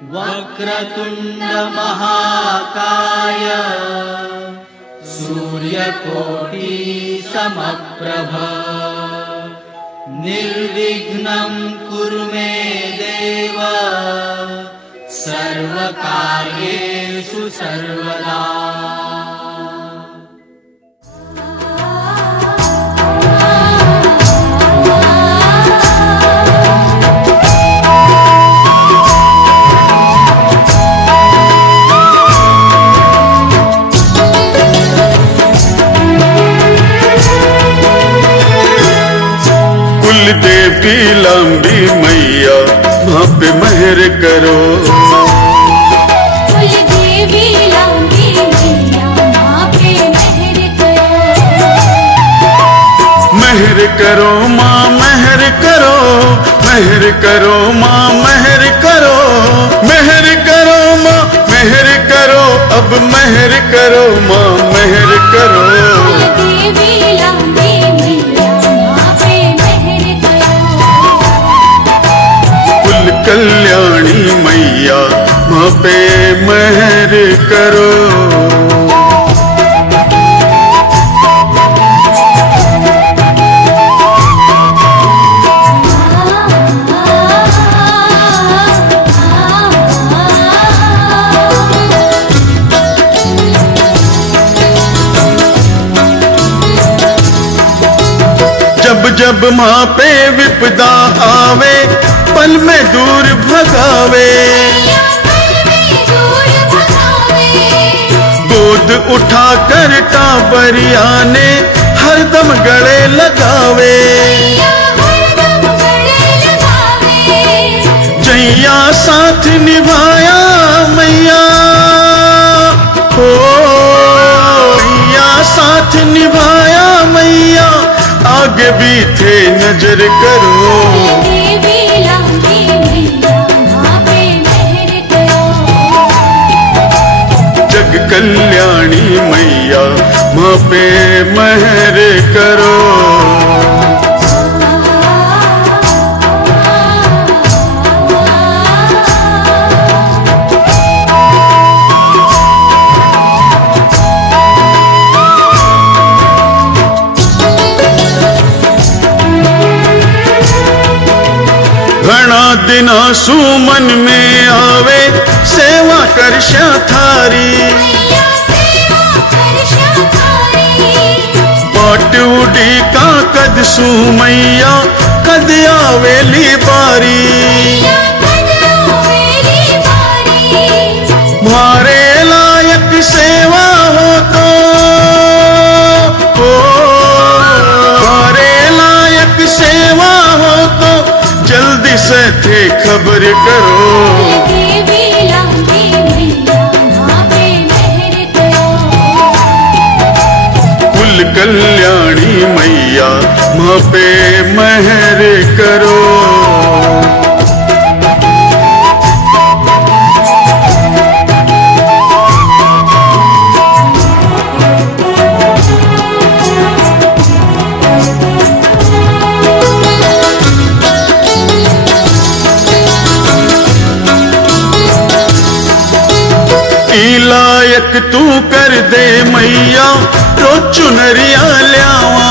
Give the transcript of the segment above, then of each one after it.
वक्रतुंड महाकाय सूर्यकोटि समप्रभ निर्विघ्नं कुरु मे देव सर्वकार्येषु सर्वदा। कुलदेव की लंबी मैया माँ पे मेहर करो। कुलदेवी लंबी मैया माँ पे मेहर करो। मेहर करो माँ मेहर करो, मेहर करो माँ मेहर करो, मेहर करो माँ मेहर करो, अब मेहर करो माँ मेहर करो। कुलदेवी लंबी मैया माँ पे मेहर करो। कुल कल्याणी मैया माँ पे मेहर करो। जब जब माँ पे विपदा आवे पल में दूर भगावे। गोद उठा कर टाबरिया ने हरदम गले लगावे। जैया साथ निभाया मैया हो, जैया साथ निभाया मैया, आगे भी थे नजर करो। कुलदेवी लंबी मैया माँ पे मेहर करो। जग कल्याणी मैया माँ पे मेहर करो। घना दिना सुमन में आवे सेवा कर थारी। बाट उड़ी का कद सुमैया कद आवेली बारी। मारे लायक सेवा हो तो मारे लायक सेवा हो तो जल्दी से थे खबर करो। कुलदेवी लंबी मैया माँ पे मेहर करो। कुल कल्याणी मैया माँ पे मेहर करो। लायक तू कर दे मैया रोज चुनरिया ल्यावा।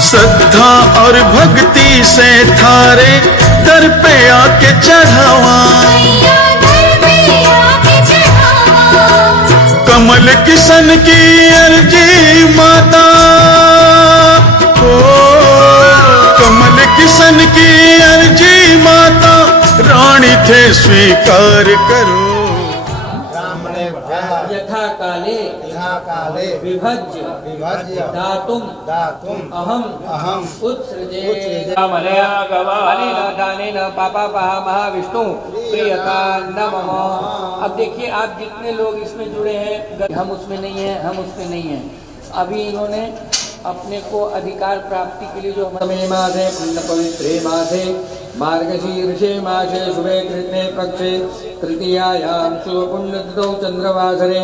श्रद्धा और भक्ति से थारे दर पे आके चढ़ावा। कमल किशन की अर्जी माता हो, कमल किशन की अर्जी माता, रानी थे स्वीकार करो। यथा काले विभज्य दातुम अहम उत्सृजे। मलया गवानेन पापापहा महाविष्णु प्रियता नमः। अब देखिए आप जितने लोग इसमें जुड़े हैं, हम उसमें नहीं है, हम उसमें नहीं है। अभी इन्होंने अपने को अधिकार प्राप्ति के लिए जो हमें मासे पवित्रे मासे मार्गशीर्षे मासे शुभे कृष्णे पक्षे तृतीयायां शुभपुण्यतिथौ चंद्रवासरे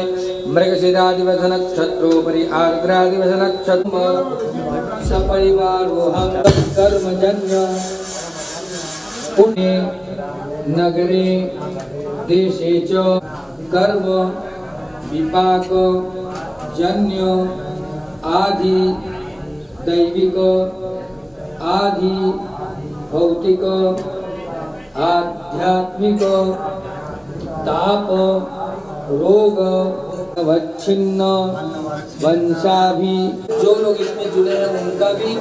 मृगशिरादिवस नक्षत्रोपरि आर्द्रादिवस नक्षत्र सपरिवारोऽहं कर्मजन्य पुण्ये नगरे देशे च कर्म विपाक जन्य आदि दैविक आदि भौतिक आध्यात्मिक ताप रोग अवच्छिन्न वंशाभि जो लोग इसमें जुड़े हैं उनका भी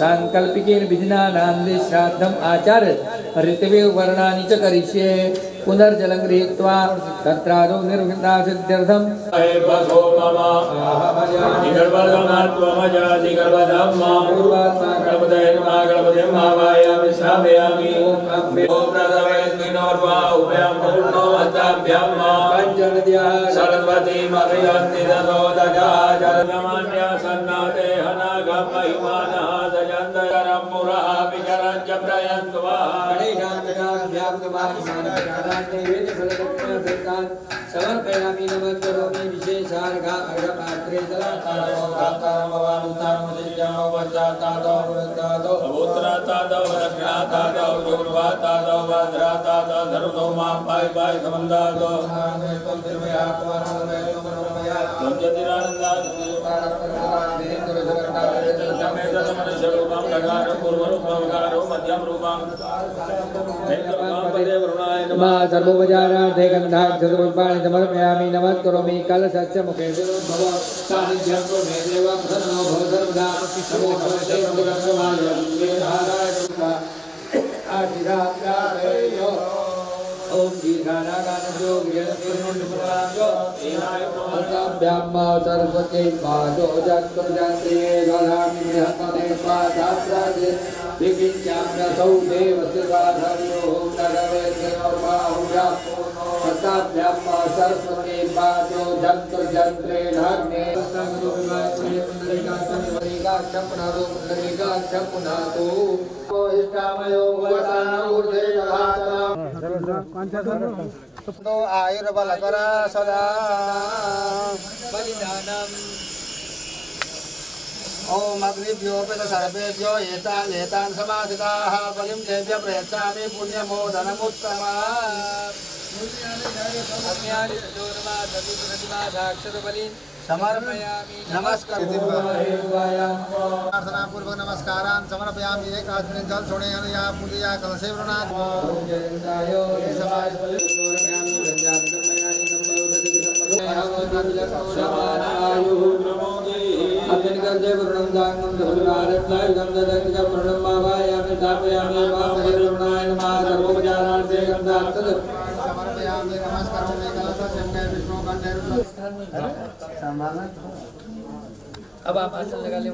सांकल्पिक विधिना नांदे श्राद्धम आचार्य ऋतवे वर्णानि च करिष्ये पुनर्जलं गृहीत्वा तत्रादौ निर्विघ्ना सिद्ध्यर्थम बसो मम दिगर्भधमात्वमजाति गर्भधम्मा गणपते नमः गणपते महावायामि स्थापयामि ओम प्रथमेऽस्मिन्नोर्वा उभयं पूर्णो मत्ताभ्यं सरस्वती मदयन्ति ततोदगा जलमान्या सन्नाते हनागं महिमानः सजन्तरं पुरः विचरन् च प्रयन्त्वा समर्पयामि नमस्करोमि विशेषार्घा अर्घपात्रे सर्वोपचारार्थे गन्धाक्षरपुष्पाणि समर्पयामि नमस्करोमि कलशस्य मुखे भव सानिध्यं मे देव प्रसन्नो भव सर्वदा नमो भगवते नमो ओम दीर्घानागानजो गिरस्पुरनुपुराजो असाभ्याम सरस्वती पादो जत्तुर्जन्त्रे गलामि बृहस्पते स्वादाप्राजे विकिञ्चाम्यसौ देवस्य स्वाधर्यो नरवेद्यौर्बाहुजा असाभ्याम सरस्वती पादो जत्तुर्जन्त्रे नाग्ने तो आयुर्बलकर सदा बलिदानम् ओम अग्निभ्योऽपि सर्वेभ्यो एतान् समासिताः बलिं तेभ्यः प्रयच्छामि पुण्यमोदनमुत्तमम् समर्पयामि प्रार्थना पूर्वक नमस्कारान् समर्पयामि एकास्मिन् जल छोड़ेन या पूजया कलशे वृणात् समर्पयामि नमस्करोमि कलशे विष्णु कंठे अब आप आसन लगा ले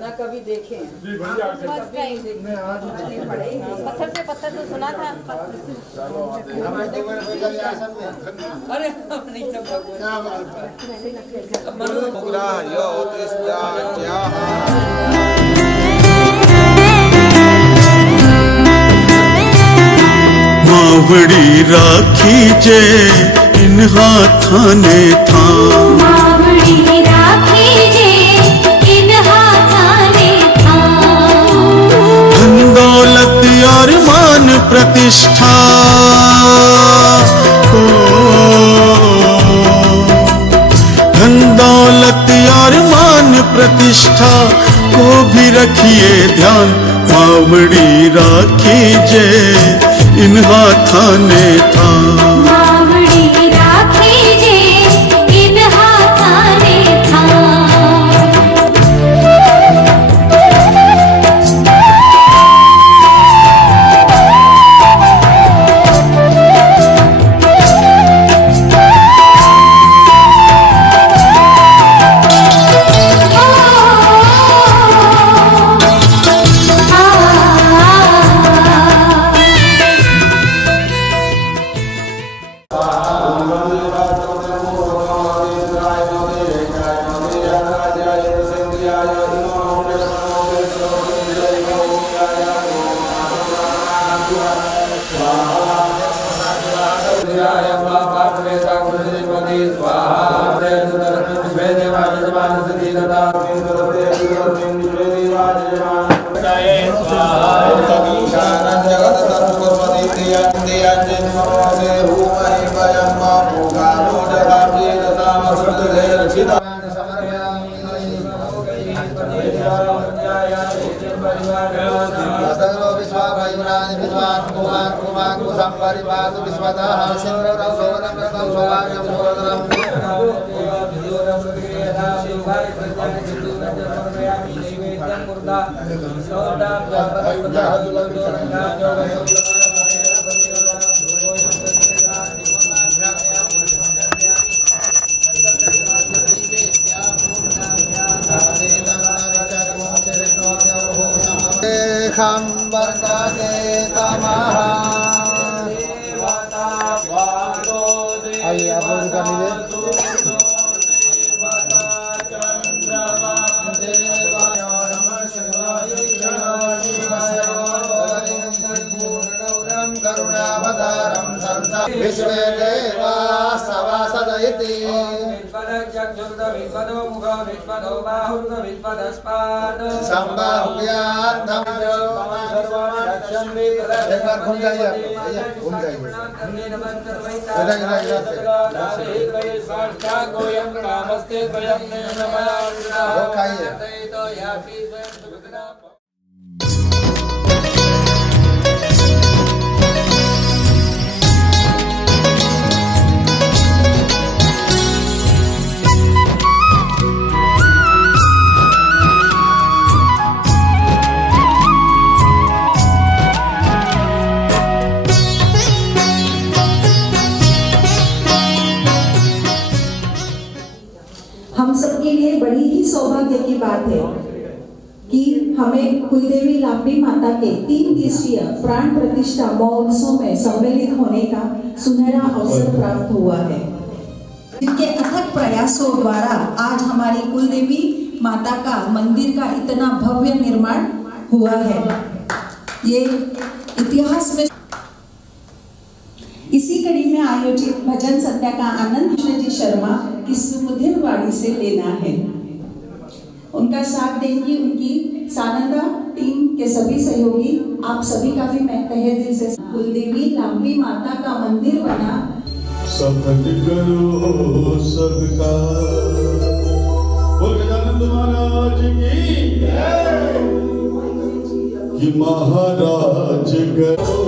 ना कभी देखे पत्थर से पत्थर तो सुना था। अरे नहीं सब मावड़ी राखी जे इन हाथाने था मावड़ी राखी जे इन हाथाने था धन दौलत और मान प्रतिष्ठा धन दौलत और मान प्रतिष्ठा को भी रखिए ध्यान मावड़ी राखी जे इन हाथाने था। आइए आप लोग का मिले एक बार घूम जाइए घूम जाइए हम सबके लिए बड़ी ही सौभाग्य की बात है कि हमें कुलदेवी लांबी माता के 3 दिवसीय प्राण प्रतिष्ठा महोत्सव में सम्मिलित होने का सुनहरा अवसर प्राप्त हुआ है। जिनके अथक प्रयासों द्वारा आज हमारी कुलदेवी माता का मंदिर का इतना भव्य निर्माण हुआ है। ये इतिहास में इसी कड़ी में आयोजित भजन संध्या का आनंद कृष्ण जी शर्मा की सुमधुर वाणी से लेना है। उनका साथ देंगी उनकी सानंदा टीम के सभी सहयोगी। आप सभी का भी मैं तहे दिल से कुलदेवी लांबी माता का मंदिर बना सफल करो सबका। बोल गजानंद महाराज की जय। कि महाराज करो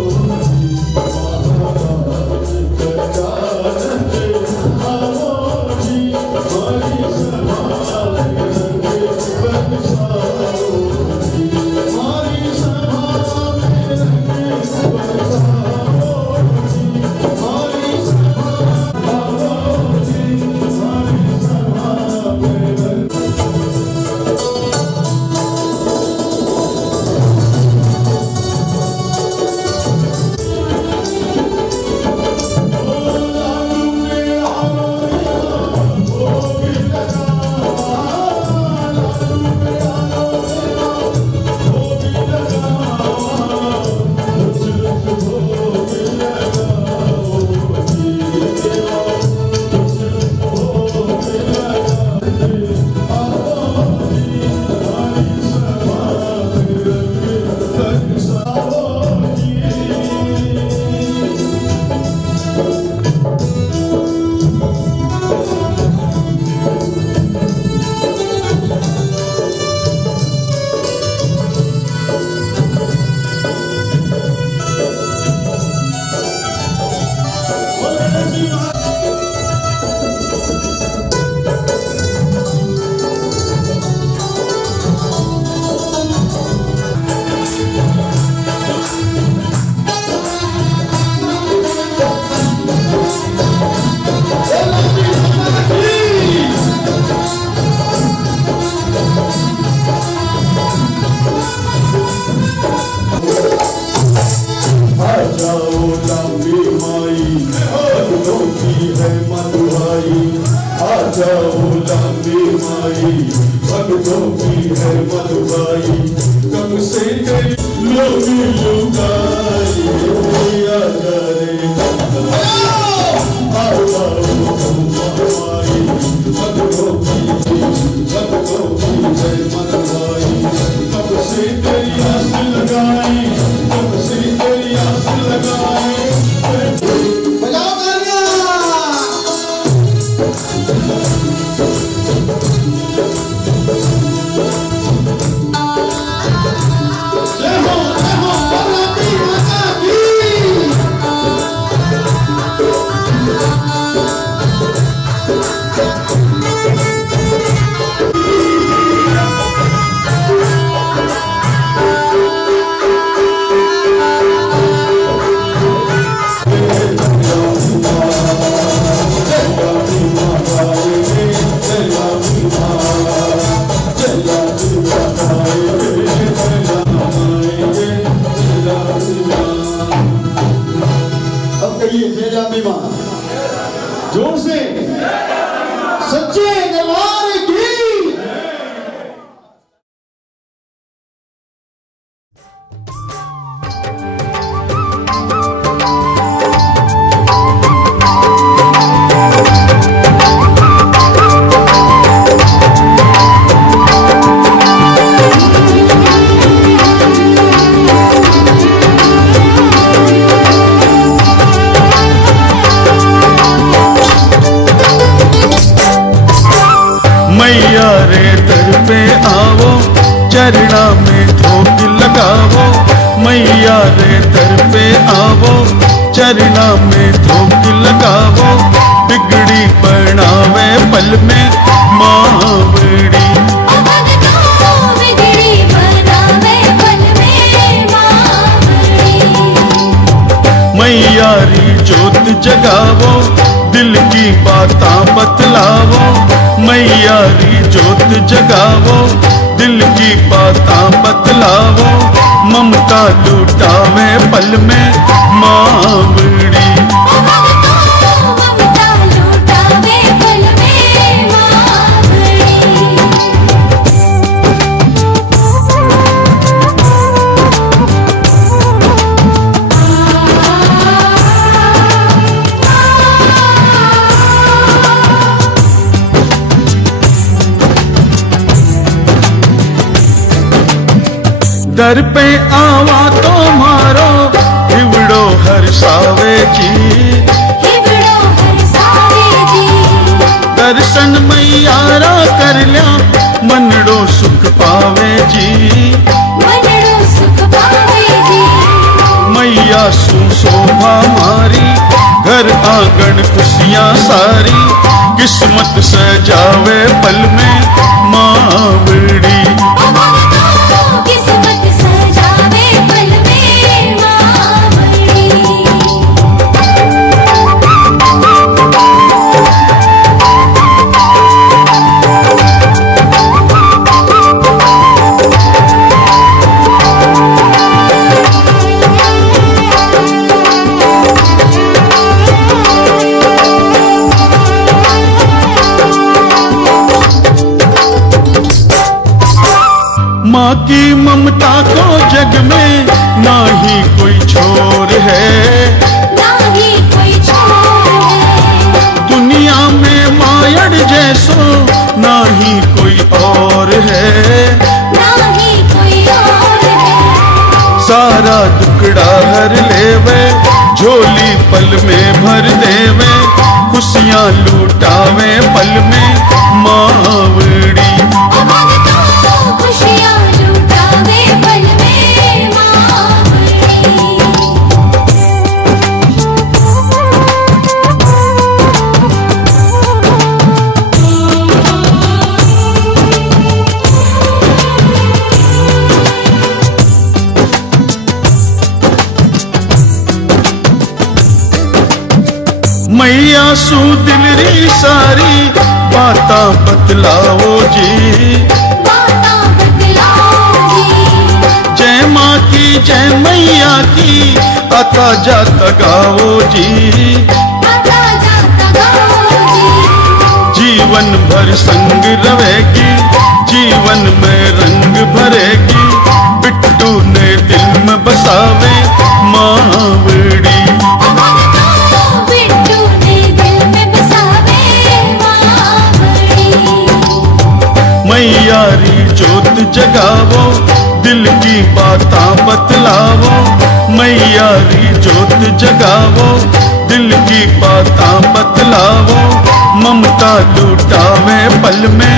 लगा स्वाभिमान। जोर से सच्चे दरबार की। मैया रे दर पे आओ, चरणा में ठोक लगाओ। मैया रे दर पे आओ, चरणा में ठोक लगाओ। बिगड़ी बनावे पल में मावड़ी। बिगड़ी बनावे पल में मावड़ी। मैया री जोत जगावो, दिल की बातां बतलावो। मैया री जोत जगावो, दिल की बातां बतलावो। ममता लुटावे पल में मावड़ी। ममता लुटावे पल में मावड़ी। दर पे आवा तो मारो, हिवड़ो हरसावे जी। हिवड़ो हरसावे जी। दर्शन मैयारा कर लिया, मनड़ो सुख पावे जी। मनड़ो सुख पावे जी। मैया सु शोभा मारी, घर आंगन खुशियां सारी। किस्मत सजावे पल में मावड़ी। किस्मत सजावे पल में मावड़ी। माँ की ममता को जग में ना ही कोई छोर है। ना ही कोई छोर है। दुनिया में मायड़ जैसो ना ही कोई और है। ना ही कोई और है। सारा दुखड़ा हर लेवे, झोली पल में भर देवे। खुशियां लूटावे पल में मावड़ी। खुशियां लुटावे पल में मावड़ी। मैया सू दिल री सारी बातां बतलाओ जी। बातां बतलाओ जी। जय माँ की जय मैया की, आता जाता गाओ जी। आता जाता गाओ जी। जीवन भर संग रहेगी, जीवन में रंग भरेगी। बिट्टू ने दिल में बसावे मावड़ी। बिट्टू ने दिल में बसावे मावड़ी। मैया री जोत जगावो, दिल की बातां बतलावो। मैया री जोत जगावो, दिल की बातां बतलावो। ममता लुटावे पल में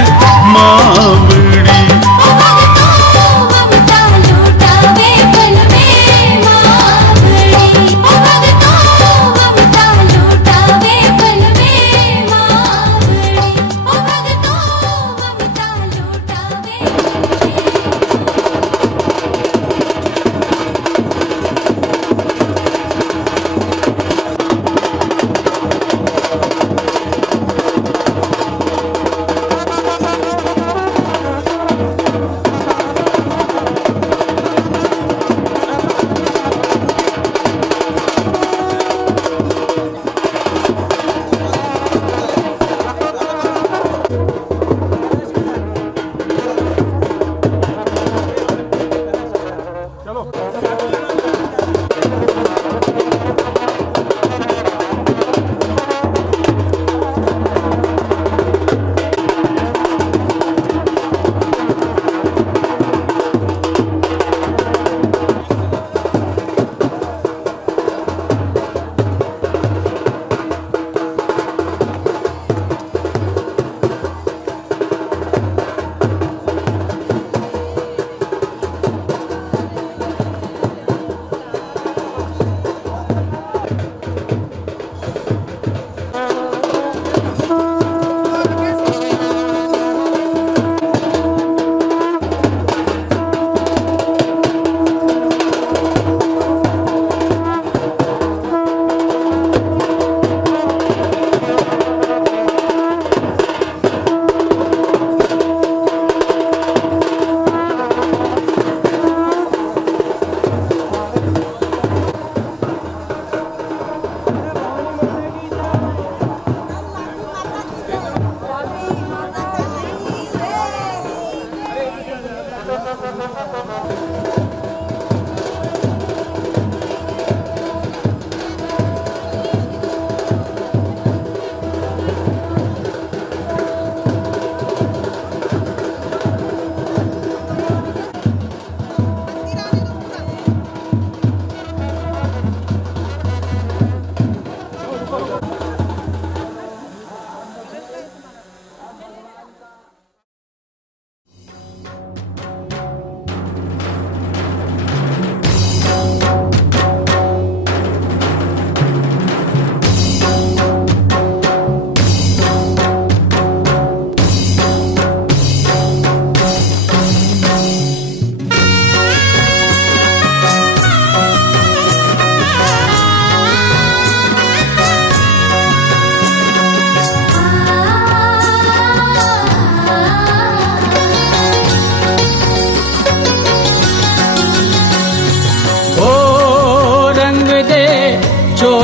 मावड़ी। ममता लुटावे पल में मावड़ी। ममता लुटावे पल में मावड़ी। ममता लुटावे।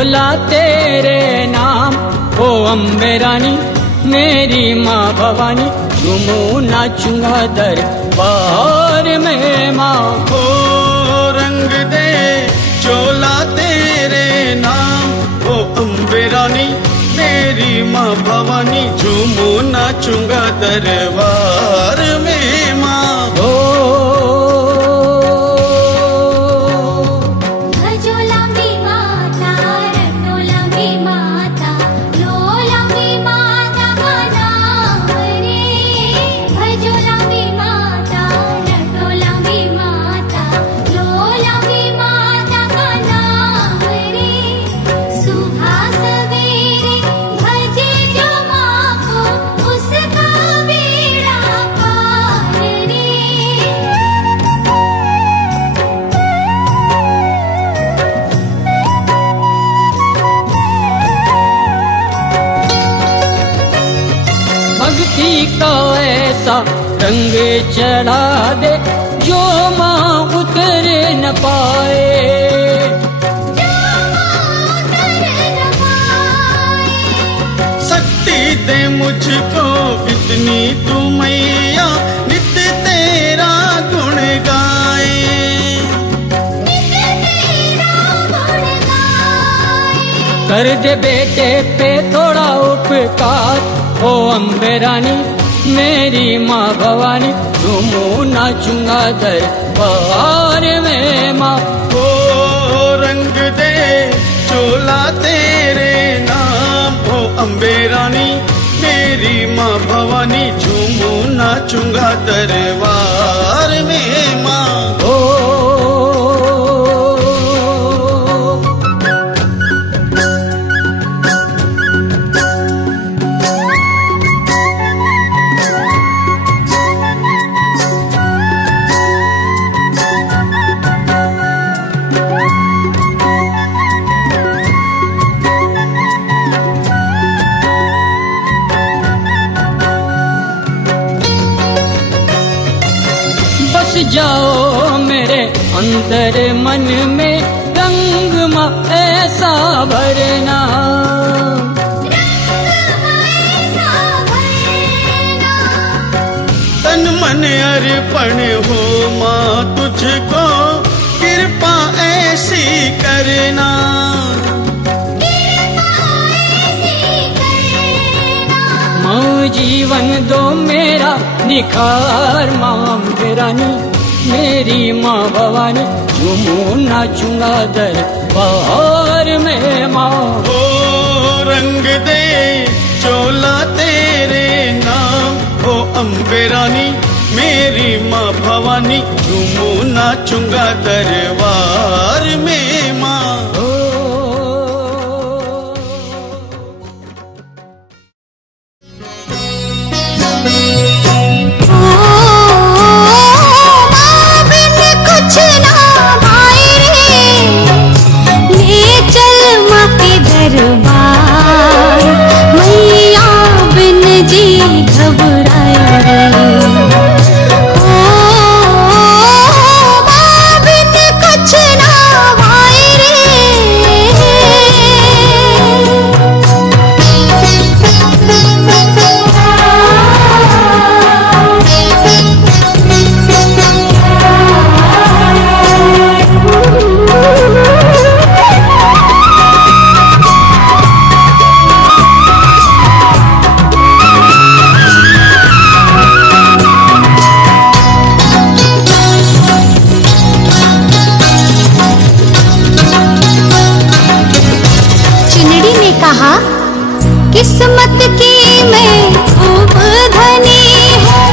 झोला तेरे नाम। ओ अम्बे रानी मेरी माँ भवानी, झूमू नाचूंगा दरबार में माँ। ओ रंग दे चोला तेरे नाम। ओ अम्बे रानी मेरी माँ भवानी, झूमू नाचूंगा दरबार में माँ। रंग चढ़ा दे जो माँ उतर न पाए। शक्ति दे मुझको इतनी तू मैया, नित्य तेरा गुण गाए। कर दे बेटे पे थोड़ा उपकार। ओ अम्बे रानी मेरी माँ भवानी, झूमू नाचूंगा दरबार में माँ। ओ रंग दे चोला तेरे नाम। ओ अम्बे रानी मेरी माँ भवानी, झूमू नाचूंगा दरबार में माँ। जाओ मेरे अंदर मन में, रंग माँ ऐसा भरना। तन मन अर्पण हो माँ तुझको, कृपा ऐसी करना। माँ जीवन दो मेरा निखार। माँ अम्बे रानी मेरी माँ भवानी, झूमू नाचूंगा दरबार में माँ। ओ रंग दे चोला तेरे नाम। ओ अम्बे रानी मेरी माँ भवानी, झूमू नाचूंगा दरबार में माँ। किस्मत की मैं खूब धनी हूँ,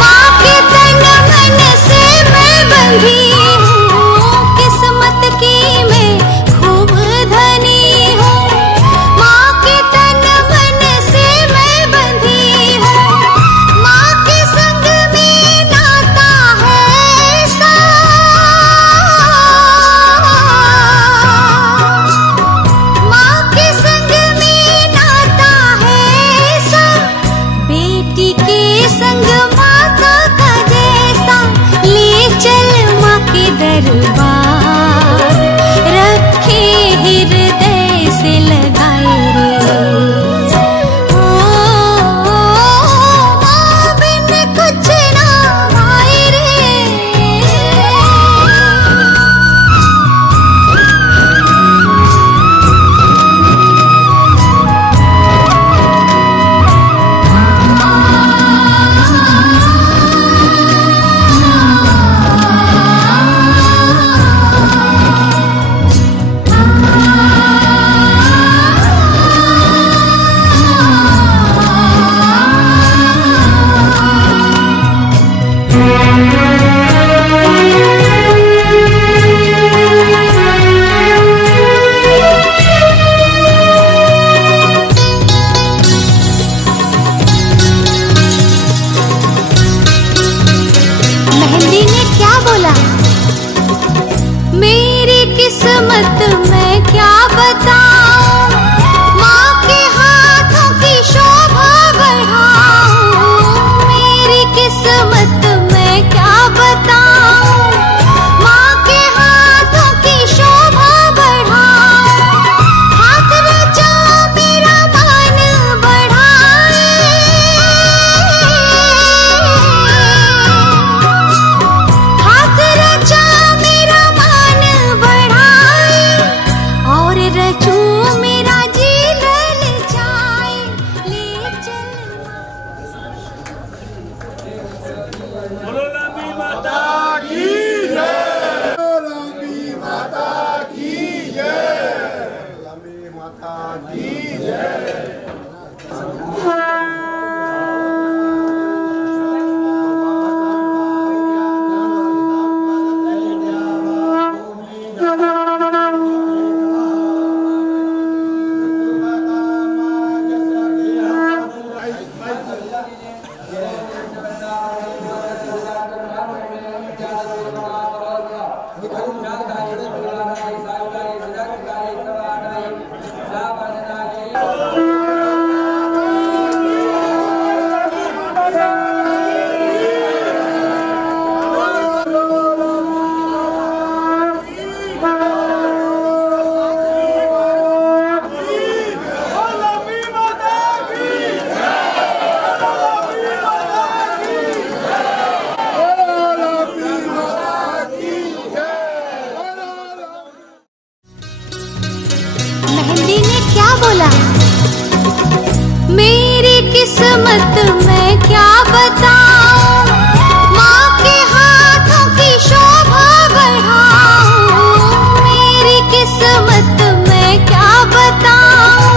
माँ के तन मन से मैं बंधी हूँ। किस्मत की मैं खूब धनी हूँ, माँ के तन मन से मैं बंधी हूँ। माँ के संग में नाता है सा, माँ के संग में नाता है सा। किस्मत मैं क्या बताऊं, माँ के हाथों की शोभा बढ़ाऊं। मेरी किस्मत मैं क्या बताऊं, माँ के हाथों की शोभा बढ़ाऊं। हाथ रचा मेरा मान बढ़ाए, हाथ रचा मेरा मान बढ़ाए, और रचू मेरा जी ललचाए। ले चल बोलो लंबी माता की लंबी माता की जय, लंबी माता की जय। मेहंदी ने क्या बोला, मेरी किस्मत मैं क्या बताऊं, माँ के हाथों की शोभा बढ़ाऊं। मेरी किस्मत मैं क्या बताऊं,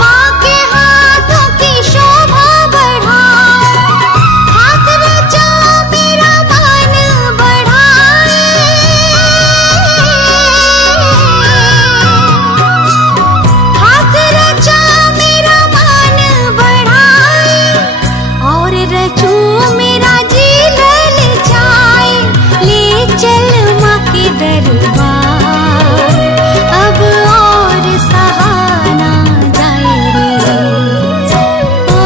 माँ के हाथों की शोभा बढ़ाऊं। हाथ रचा मेरा मान बढ़ाए, हाथ रचा मेरा मान बढ़ाए, और रचू मेरा जी ललचाए। ले चल माँ के दरबार, अब और सहा ना जाए रे। ओ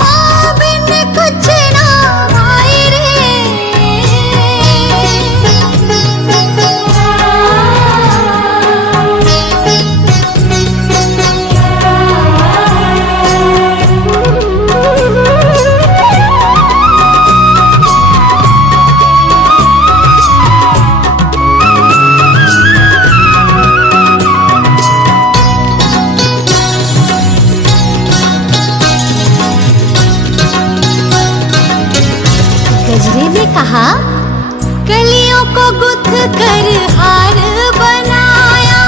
माँ बिन कुछ ना भाई गजरे ने कहा, कलियों को गुथ कर हार बनाया,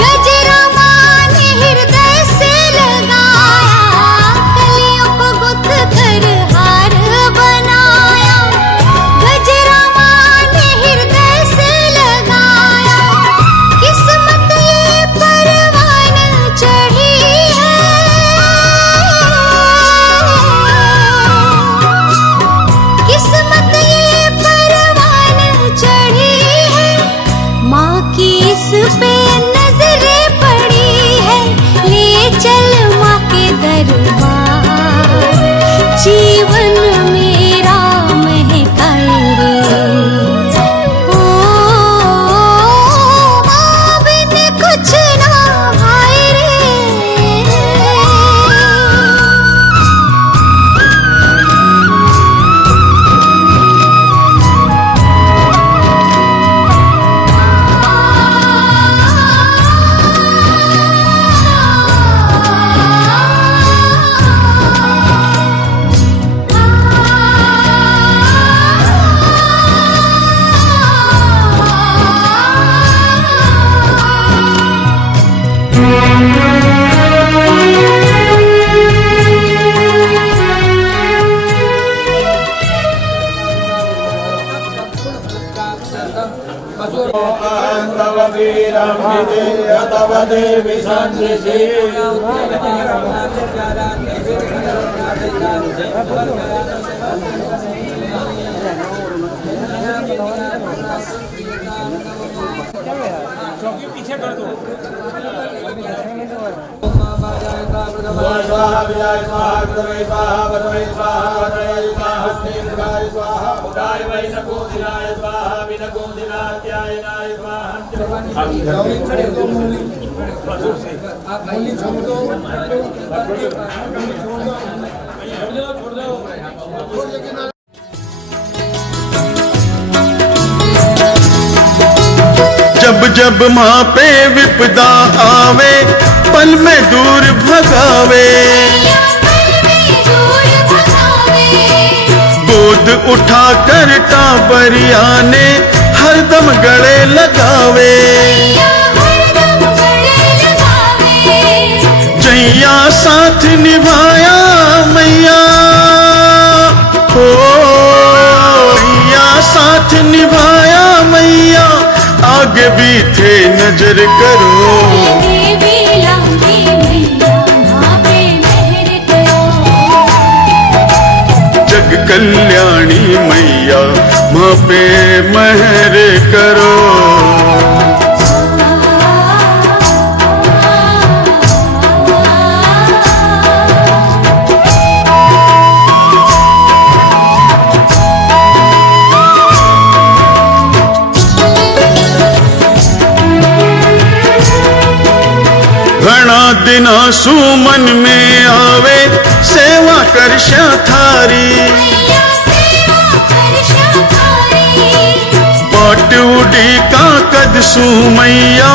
गजरा माँ ने हृदय से लगाया। कलियों को गुथ कर हार बनाया, गजरा माँ ने हृदय से लगाया। किस्मत ये परवान चढ़ी है, किस्मत ये परवान चढ़ी है। माँ की इस पे नजरें पड़ी है। ले चल माँ के दरबार, जीवन मेरा महकाए रे। ओ माँ बिन कुछ ना भाई रे। तव वीरं विजय तव देवी सन्दृशे चौकी पीछे कर दो। स्वाहा विजय स्वाहा विदवे स्वाहा वदवे स्वाहा वदवे स्वाहा स्नेहाय स्वाहा उदाय वै नकोदिनाय स्वाहा विनकोदिनात्याय नाय स्वाहा। जब जब माँ पे विपदा आवे पल में दूर भगावे, गोद उठा कर टाबरिया ने हरदम गले लगावे। जैया साथ निभाया मैया हो, साथ निभाया मैया आगे भी थे नजर करो। जग कल्याणी मैया माँ पे मेहर करो। घना दिना सुमन में आवे सेवा कर थारी, बाट उड़ी का कद सुमैया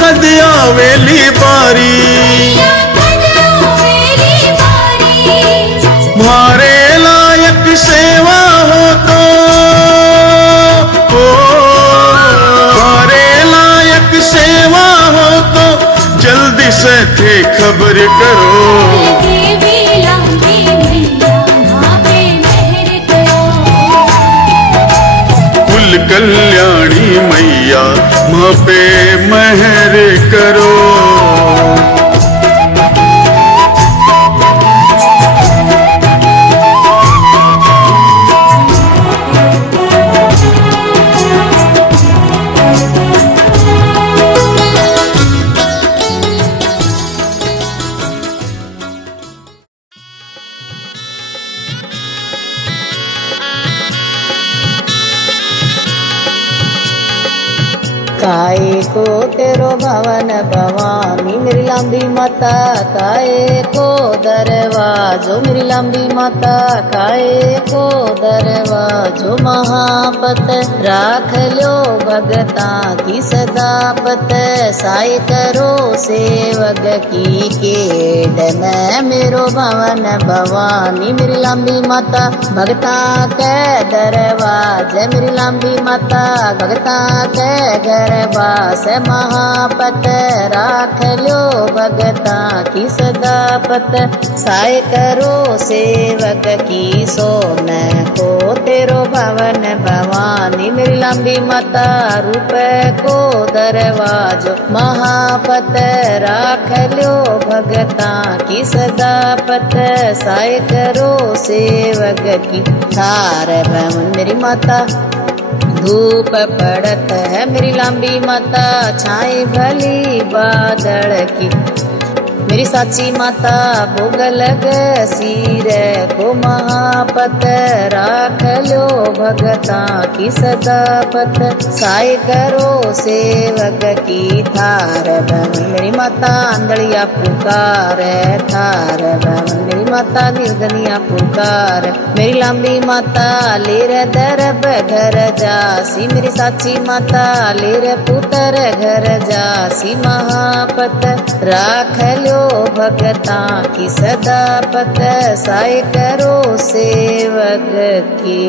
कद आवेली बारी। मारे लायक सेवा हो तो मारे लायक सेवा हो तो जल्दी से थे खबर करो। कुल कल्याणी मैया माँ पे मेहर करो। काहे को तेरो भवन भवानी मेरी लंबी माता, काहे को दरवाजो मेरी लंबी माता, काहे को दरवाजो महापत राख लो भगता की सदापत। साई करो सेवक की केड में मेरो भवन भवानी मेरी लंबी माता, भगता के दरवाजे मेरी लंबी माता, भगता के गरबास महापत राख लो भगता की सदापत। साय करो सेवक की सोन को तेरो भवन भवानी मेरी लंबी माता, रूप को दरवाजो महापत राख लो भगता की सदापत। साय करो सेवक की थार भवन मेरी माता, धूप पड़त है मेरी लंबी माता, छाई भली बादल की मेरी साची माता, भोग लग सिर को महापत राख लो भगता की सदापत। साय करो सेवक की थार भवन मेरी माता, अंधड़िया पुकार थार भवन मेरी माता, निर्धनिया पुकार मेरी लंबी माता। लेर दरब घर जासी मेरी साची माता, लेर पुत्र घर जासी महापत राख लो भगता की सदापत। साय करो सेवक की